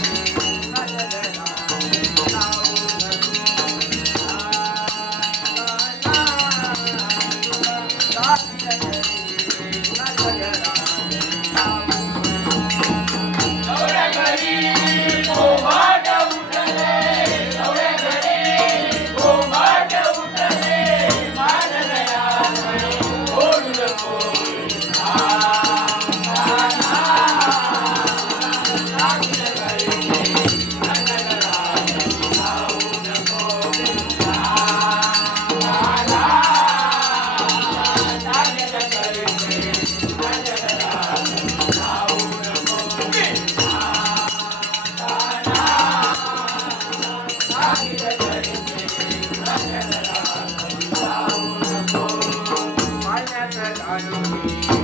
Bye. I'm not that I don't